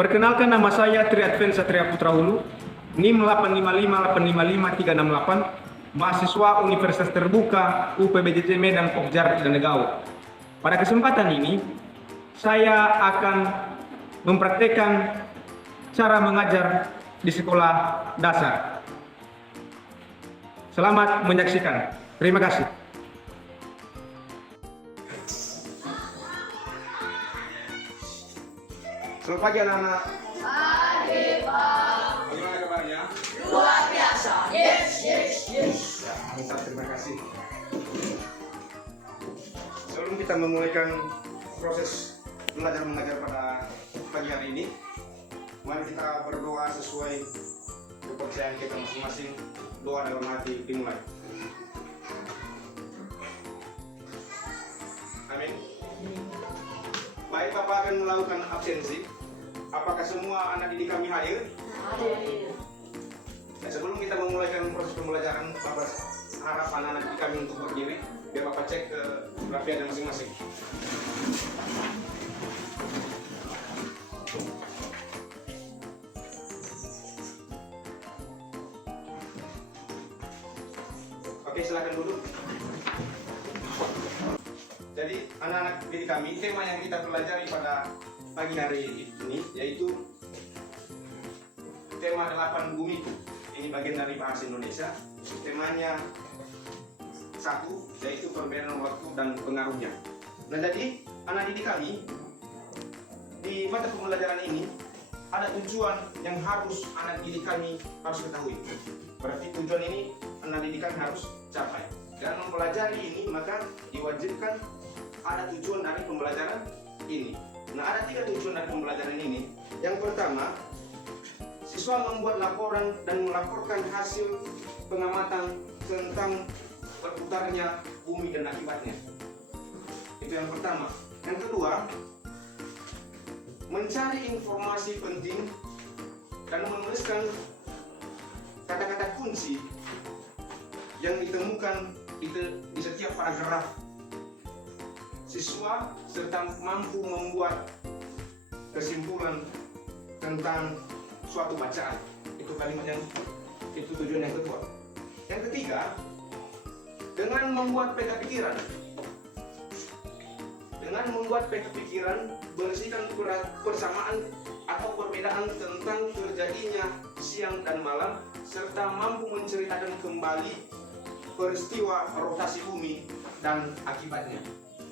Perkenalkan, nama saya Tri Adven Satria Putra Hulu, NIM 855855368, mahasiswa Universitas Terbuka UPBJJ Medan Pokjar dan Negau. Pada kesempatan ini, saya akan mempraktekkan cara mengajar di sekolah dasar. Selamat menyaksikan. Terima kasih. Selamat pagi anak-anak. Pagi, Pak. Bagaimana kabarnya? Luar biasa. Yes. Ya, mantap, terima kasih. Sebelum kita memulaikan proses belajar mengajar pada pagi hari ini, mari kita berdoa sesuai kepercayaan kita masing-masing. Doa dalam hati dimulai. Amin. Baik, Bapak akan melakukan absensi. Apakah semua anak didik kami hadir? Nah, sebelum kita memulaikan proses pembelajaran, Bapak harap anak-anak didik kami untuk berdiri, biar Bapak cek ke kerapiannya masing-masing. Oke, silakan duduk. Jadi anak-anak didik kami, tema yang kita pelajari pada pagi hari ini yaitu tema 8 bumi. Ini bagian dari bahasa Indonesia. Temanya 1, yaitu perbedaan waktu dan pengaruhnya. Nah, jadi anak didik kami di mata pembelajaran ini ada tujuan yang harus anak didik kami harus ketahui. Berarti tujuan ini anak didik kami harus capai. Dan mempelajari ini maka diwajibkan ada tujuan dari pembelajaran ini. Nah, ada 3 tujuan dari pembelajaran ini. Yang pertama, siswa membuat laporan dan melaporkan hasil pengamatan tentang berputarnya bumi dan akibatnya. Itu yang pertama. Yang kedua, mencari informasi penting dan menuliskan kata-kata kunci yang ditemukan di setiap paragraf siswa serta mampu membuat kesimpulan tentang suatu bacaan. Itu kalimat yang itu tujuan yang kedua. Yang ketiga, dengan membuat peta pikiran. Dengan membuat peta pikiran, bersihkan persamaan atau perbedaan tentang terjadinya siang dan malam serta mampu menceritakan kembali peristiwa rotasi bumi dan akibatnya.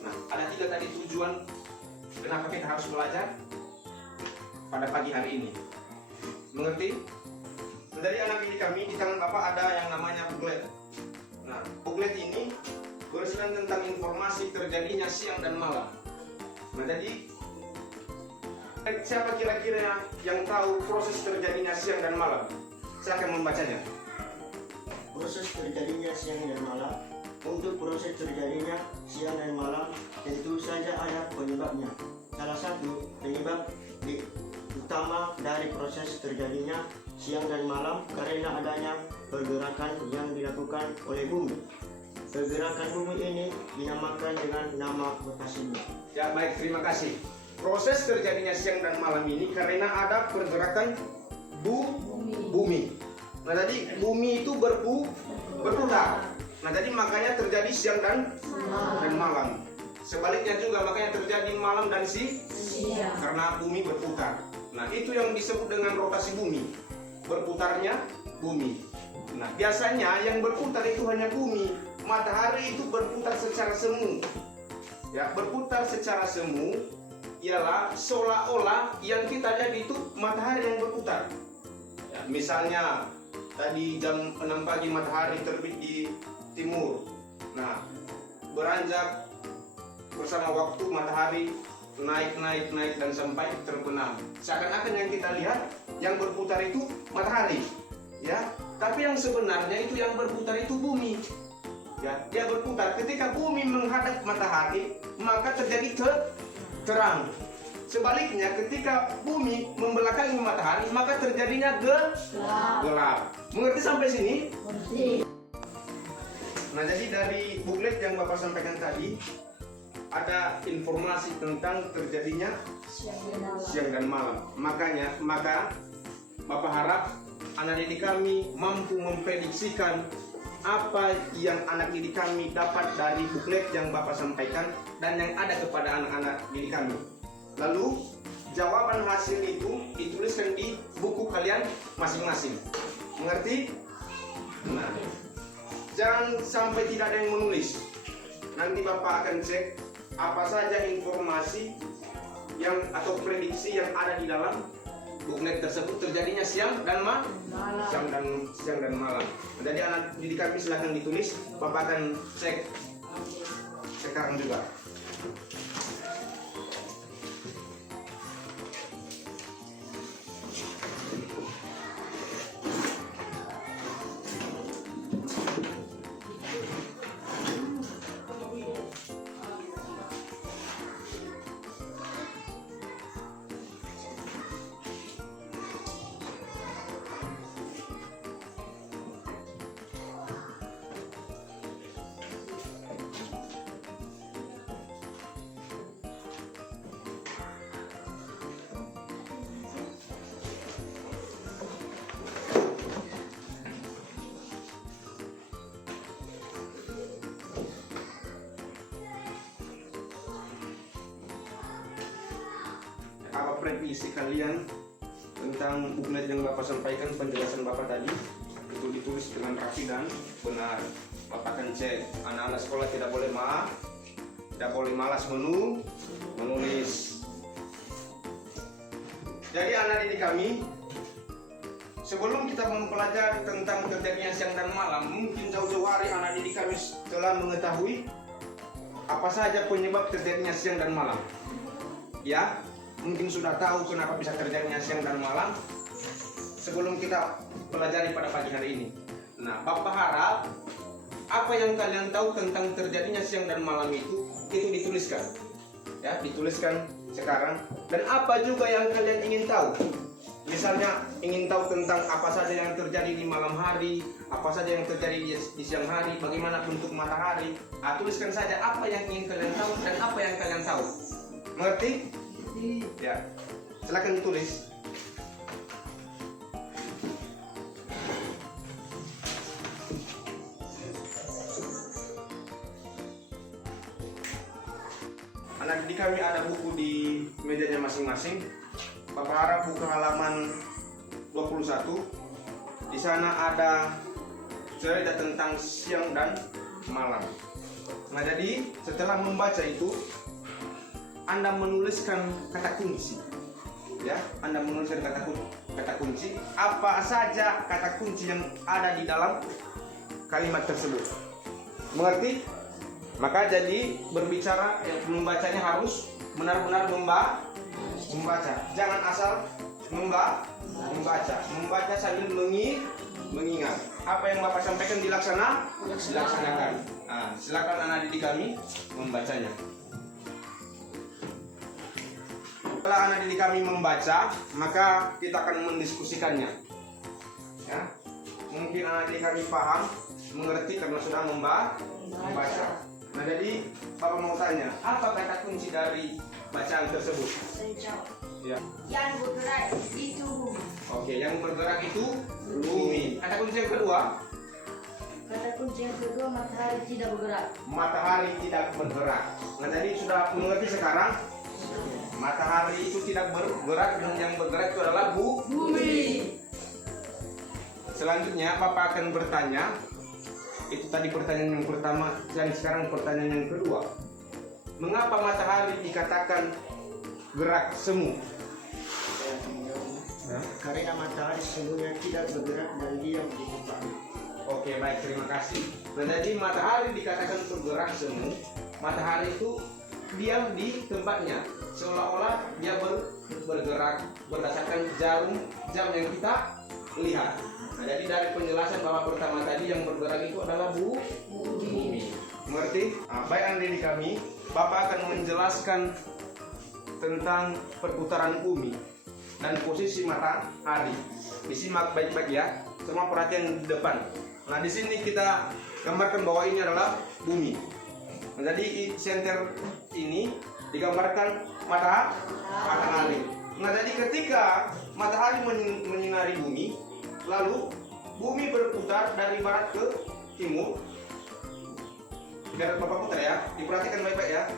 Nah, ada 3 tadi tujuan kenapa kita harus belajar pada pagi hari ini. Mengerti? Dari anak didik kami di tangan Bapak ada yang namanya booklet. Nah, booklet ini berisikan tentang informasi terjadinya siang dan malam. Nah, jadi siapa kira-kira yang tahu proses terjadinya siang dan malam? Saya akan membacanya. Proses terjadinya siang dan malam. Untuk proses terjadinya siang dan malam tentu saja ada penyebabnya. Salah satu penyebab utama dari proses terjadinya siang dan malam karena adanya pergerakan yang dilakukan oleh bumi. Pergerakan bumi ini dinamakan dengan nama rotasi bumi. Ya, baik, terima kasih. Proses terjadinya siang dan malam ini karena ada pergerakan bumi. Nah, jadi bumi itu berputar. Nah, jadi makanya terjadi siang dan malam. Sebaliknya juga makanya terjadi malam dan siang karena bumi berputar. Nah, itu yang disebut dengan rotasi bumi. Berputarnya bumi. Nah, biasanya yang berputar itu hanya bumi. Matahari itu berputar secara semu. Ya, berputar secara semu ialah seolah-olah yang kita lihat itu matahari yang berputar. Ya, misalnya tadi jam 6 pagi matahari terbit di timur. Nah, beranjak bersama waktu matahari naik dan sampai terbenam. Seakan-akan yang kita lihat yang berputar itu matahari, ya. Tapi yang sebenarnya itu yang berputar itu bumi. Ya, dia berputar. Ketika bumi menghadap matahari, maka terjadi terang. Sebaliknya, ketika bumi membelakangi matahari, maka terjadinya gelap. Mengerti sampai sini? Mengerti. Nah, jadi dari booklet yang Bapak sampaikan tadi, ada informasi tentang terjadinya siang dan malam. Maka Bapak harap anak didik kami mampu memprediksikan apa yang anak didik kami dapat dari buklet yang Bapak sampaikan dan yang ada kepada anak-anak didik kami. Lalu jawaban hasil itu dituliskan di buku kalian masing-masing. Mengerti? Nah, jangan sampai tidak ada yang menulis. Nanti Bapak akan cek apa saja informasi yang atau prediksi yang ada di dalam buklet tersebut terjadinya siang dan malam. Siang dan malam. Jadi anak didik kami silahkan ditulis. Bapak akan cek sekarang juga. Apa prediksi kalian tentang buklet yang Bapak sampaikan, penjelasan Bapak tadi itu ditulis dengan rapi dan benar. Bapak akan cek. Anak-anak sekolah tidak boleh malas menulis. Jadi anak didik kami, sebelum kita mempelajari tentang terjadinya siang dan malam, mungkin jauh-jauh hari anak didik kami telah mengetahui apa saja penyebab terjadinya siang dan malam. Ya, mungkin sudah tahu kenapa bisa terjadinya siang dan malam sebelum kita pelajari pada pagi hari ini. Nah, Bapak harap apa yang kalian tahu tentang terjadinya siang dan malam itu dituliskan. Ya, dituliskan sekarang. Dan apa juga yang kalian ingin tahu. Misalnya ingin tahu tentang apa saja yang terjadi di malam hari, apa saja yang terjadi di siang hari, bagaimana bentuk matahari. Tuliskan saja apa yang ingin kalian tahu dan apa yang kalian tahu. Mengerti? Ya, silakan ditulis. Anak didik kami ada buku di mejanya masing-masing. Bapak harap buku halaman 21. Di sana ada cerita tentang siang dan malam. Nah, jadi setelah membaca itu Anda menuliskan kata kunci, ya. Anda menuliskan kata kunci. Apa saja kata kunci yang ada di dalam kalimat tersebut. Mengerti? Maka jadi berbicara, membacanya harus benar-benar membaca. Jangan asal membaca. Membaca sambil mengingat. Apa yang Bapak sampaikan dilaksanakan. Nah, silakan anak didik kami membacanya. Setelah anak didik kami membaca, maka kita akan mendiskusikannya. Ya, mungkin anak didik kami paham, mengerti karena sudah membaca. Nah, jadi Bapak mau tanya, apa kata kunci dari bacaan tersebut? Ya. Yang bergerak itu bumi. Oke, yang bergerak itu bumi. Kata kunci yang kedua? Kata kunci yang kedua, matahari tidak bergerak. Matahari tidak bergerak. Nah, jadi sudah mengerti sekarang? Matahari itu tidak bergerak dan yang bergerak itu adalah bumi. Selanjutnya Bapak akan bertanya. Itu tadi pertanyaan yang pertama dan sekarang pertanyaan yang kedua. Mengapa matahari dikatakan gerak semu? Karena matahari sesungguhnya tidak bergerak dan diam di tempatnya. Oke, baik, terima kasih. Nah, jadi matahari dikatakan bergerak semu. Matahari itu diam di tempatnya, seolah-olah dia bergerak berdasarkan jam yang kita lihat. Nah, jadi dari penjelasan Bapak pertama tadi yang bergerak itu adalah bumi. Mengerti? Nah, baik anak didik kami, Bapak akan menjelaskan tentang perputaran bumi dan posisi matahari. Disimak baik-baik ya. Semua perhatian di depan. Nah, di sini kita gambarkan bahwa ini adalah bumi. Nah, jadi senter ini digambarkan matahari. Nah, jadi ketika matahari menyinari bumi, lalu bumi berputar dari barat ke timur. Biar Bapak putar ya, diperhatikan baik-baik ya.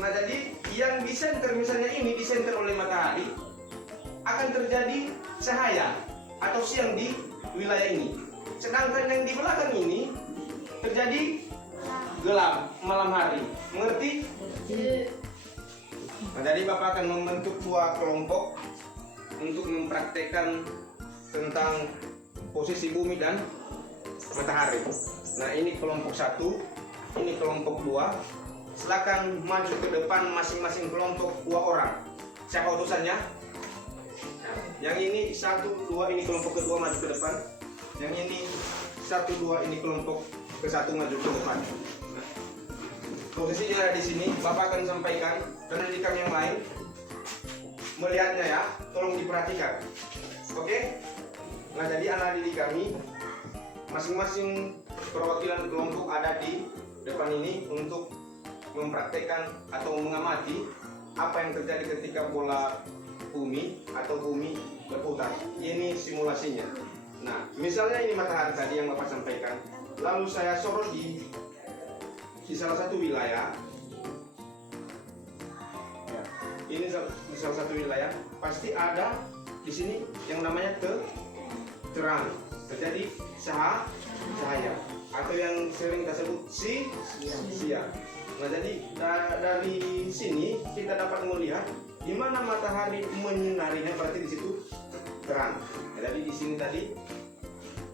Nah, jadi yang di center misalnya ini di center oleh matahari, akan terjadi cahaya atau siang di wilayah ini. Sedangkan yang di belakang ini terjadi gelap malam hari. Mengerti? Nah, jadi Bapak akan membentuk dua kelompok untuk mempraktekkan tentang posisi bumi dan matahari. Nah, ini kelompok 1, ini kelompok 2. Silakan maju ke depan masing-masing kelompok 2 orang. Siapa utusannya? Nah, yang ini 1, 2, ini kelompok kedua maju ke depan. Yang ini 1, 2, ini kelompok ke-1 maju ke depan. Nah, posisinya ada di sini. Bapak akan sampaikan dan nanti kami yang lain melihatnya ya. Tolong diperhatikan. Oke? Nah, jadi anak didik kami masing-masing perwakilan kelompok ada di depan ini untuk mempraktekkan atau mengamati apa yang terjadi ketika bola bumi atau bumi berputar. Ini simulasinya. Nah, misalnya ini matahari tadi yang Bapak sampaikan. Lalu saya sorot di salah satu wilayah. Ya, ini di salah satu wilayah pasti ada di sini yang namanya terang. Terjadi cahaya atau yang sering kita sebut siang. Nah, jadi dari sini kita dapat melihat di mana matahari menyinarinya, berarti di situ terang. Nah, jadi di sini tadi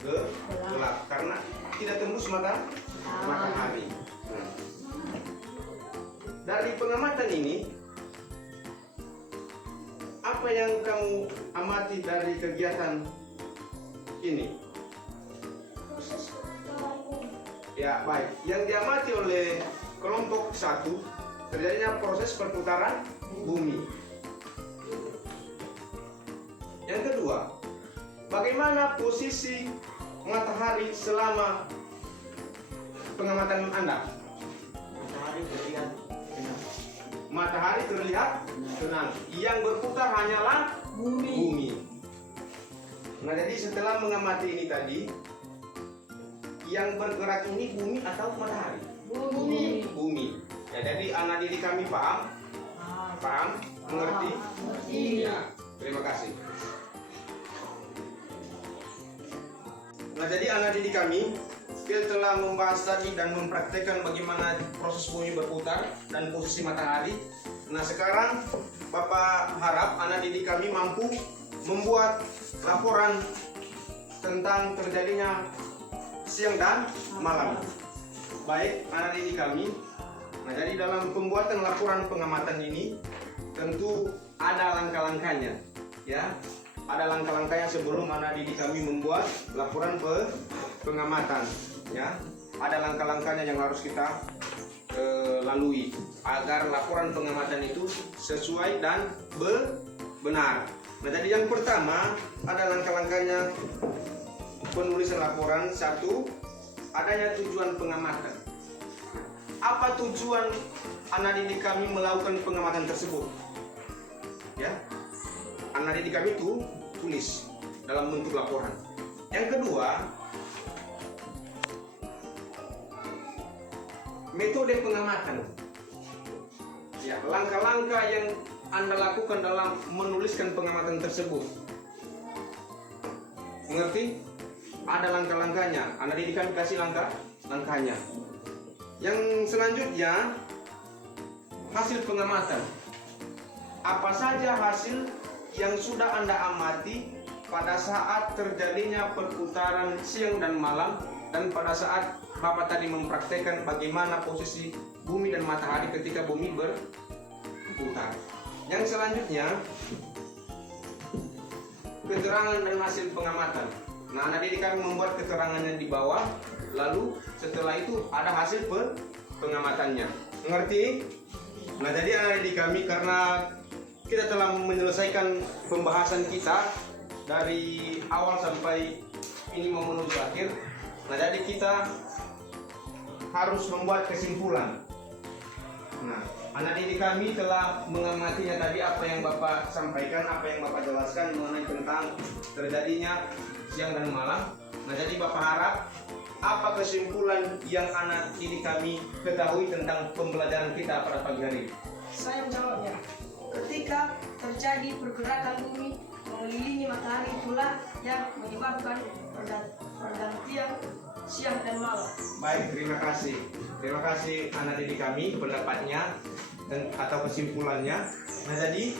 gelap karena tidak tembus matahari. Nah, dari pengamatan ini, apa yang kamu amati dari kegiatan ini? Ya, baik. Yang diamati oleh kelompok 1 terjadinya proses perputaran bumi. Yang kedua, bagaimana posisi matahari selama pengamatan Anda? Matahari terlihat tenang. Yang berputar hanyalah bumi. Nah, jadi setelah mengamati ini tadi, yang bergerak ini bumi atau matahari? Bumi. Ya, jadi anak didik kami paham? Paham? Mengerti? Ya, terima kasih. Nah, jadi anak didik kami, kita telah membahas tadi dan mempraktekkan bagaimana proses bumi berputar dan posisi matahari. Nah, sekarang Bapak harap anak didik kami mampu membuat laporan tentang terjadinya siang dan malam. Baik, anak didik kami. Nah, jadi dalam pembuatan laporan pengamatan ini tentu ada langkah-langkahnya, ya. Ada langkah-langkahnya sebelum anak didik kami membuat laporan pengamatan, ya. Ada langkah-langkahnya yang harus kita lalui agar laporan pengamatan itu sesuai dan benar. Nah, jadi yang pertama ada langkah-langkahnya penulisan laporan. 1, adanya tujuan pengamatan. Apa tujuan anak didik kami melakukan pengamatan tersebut? Ya, anak didik kami itu tulis dalam bentuk laporan. Yang kedua, metode pengamatan. Ya, langkah-langkah yang Anda lakukan dalam menuliskan pengamatan tersebut. Mengerti? Ada langkah-langkahnya. Anak didik kami kasih langkahnya. Yang selanjutnya, hasil pengamatan. Apa saja hasil yang sudah Anda amati pada saat terjadinya perputaran siang dan malam, dan pada saat Bapak tadi mempraktekkan bagaimana posisi bumi dan matahari ketika bumi berputar. Yang selanjutnya, keterangan dan hasil pengamatan. Nah, anak didik kami membuat keterangannya di bawah, lalu setelah itu ada hasil pengamatannya. Mengerti? Nah, jadi anak didik kami, karena kita telah menyelesaikan pembahasan kita dari awal sampai ini mau menuju akhir. Nah, jadi kita harus membuat kesimpulan. Nah, anak didik kami telah mengamatinya tadi apa yang Bapak sampaikan, apa yang Bapak jelaskan mengenai tentang terjadinya siang dan malam. Nah, jadi Bapak harap apa kesimpulan yang anak didik kami ketahui tentang pembelajaran kita pada pagi hari? Saya menjawabnya. Ketika terjadi pergerakan bumi mengelilingi matahari, itulah yang menyebabkan pergantian siang dan malam. Baik, terima kasih. Terima kasih anak didik kami pendapatnya dan atau kesimpulannya. Nah, jadi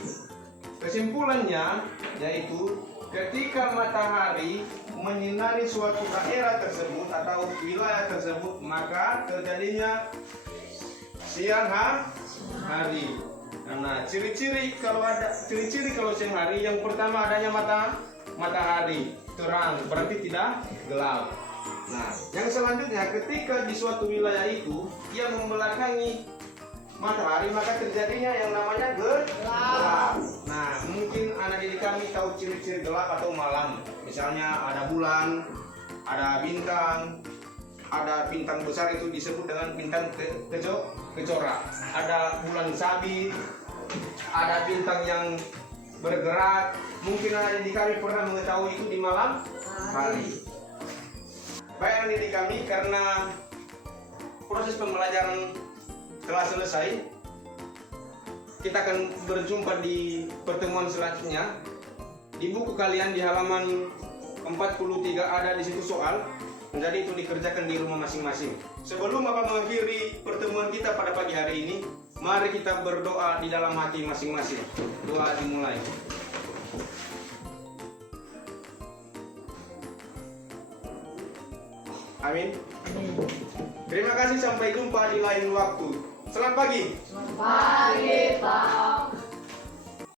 kesimpulannya yaitu ketika matahari menyinari suatu daerah tersebut atau wilayah tersebut, maka terjadinya siang hari. Nah, ciri-ciri kalau siang hari, yang pertama adanya matahari terang, berarti tidak gelap. Nah, yang selanjutnya ketika di suatu wilayah itu yang membelakangi matahari, maka terjadinya yang namanya gelap. Nah, mungkin anak didik kami tahu ciri-ciri gelap atau malam. Misalnya ada bulan, ada bintang besar itu disebut dengan bintang kejora. Ada bulan sabit, ada bintang yang bergerak. Mungkin anak didik kami pernah mengetahui itu di malam hari. Baik anak didik kami, karena proses pembelajaran telah selesai, kita akan berjumpa di pertemuan selanjutnya. Di buku kalian di halaman 43 ada di situ soal. Jadi itu dikerjakan di rumah masing-masing. Sebelum Bapak mengakhiri pertemuan kita pada pagi hari ini, mari kita berdoa di dalam hati masing-masing. Doa dimulai. Amin. Terima kasih, sampai jumpa di lain waktu. Selamat pagi. Selamat pagi, Pak.